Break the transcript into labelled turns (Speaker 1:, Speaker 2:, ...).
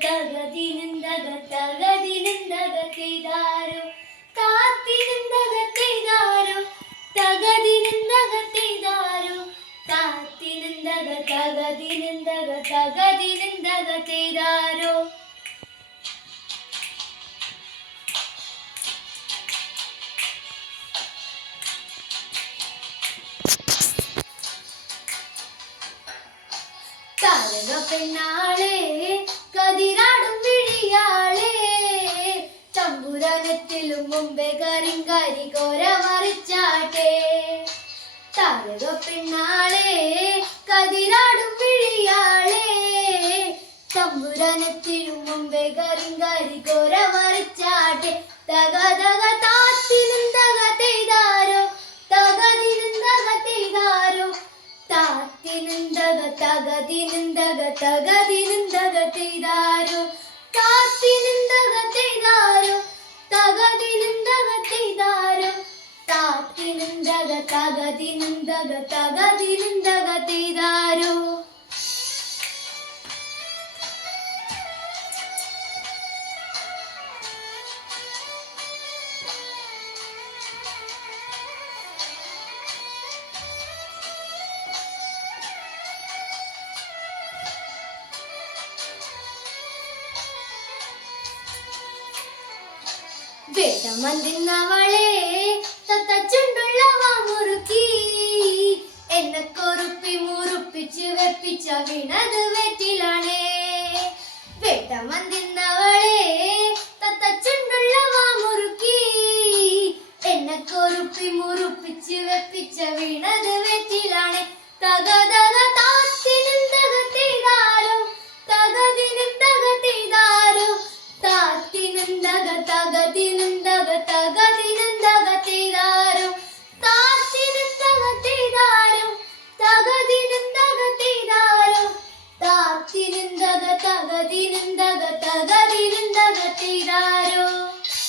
Speaker 1: ತಗದಿನಿಂದಗ ತಗದಿನಿಂದಗ ಕೈದಾರು ತಾತಿನಿಂದಗ ಕೈದಾರು ತಗದಿನಿಂದಗ ಕೈದಾರು ತಾತಿನಿಂದಗ ತಗದಿನಿಂದಗ ತಗದಿನಿಂದಗ ಕೈದಾರು തരക പെണ്ണാളേ കതിരാടും വിഴിയാളേ. തമ്പുരാനത്തിലും മുമ്പേ കരിങ്കാരി കോര മറിച്ചാട്ടെ. താരക പെണ്ണാളെ കതിരാടും വിഴിയാളേ. തമ്പുരാനത്തിലും മുമ്പേ കരിങ്കാരി കോര മറിച്ചാട്ടെ. തക താത്തിനുന്തക തകതിനുന്തക തകതിനുന്തക തെയ്താരോ താത്തിനുന്തക തെയ്താരോ തകതിനുന്തക തെയ്താരോ താത്തിനുന്തക തകതിനുന്തക തകതിനുന്തക തെയ്താരോ വേട്ടമന്തിന്നവളെ തത്തച്ചുണ്ടുള്ളവ മുറുക്കി. എന്നെ കൊറുപ്പി മുറുപ്പിച്ച് വെപ്പിച്ച വീണത് വെറ്റിലാണേ. വേട്ടമന്തിന്നവളെ തത്തച്ചുണ്ടുള്ളവ മുറുക്കി. എന്നെ കൊറുപ്പി മുറുപ്പിച്ച് വെപ്പിച്ച വീണത് വെറ്റിലാണേ. തക തക താത്തിനും തകതിനുന്തക തകതിനുന്തക തീരാരോ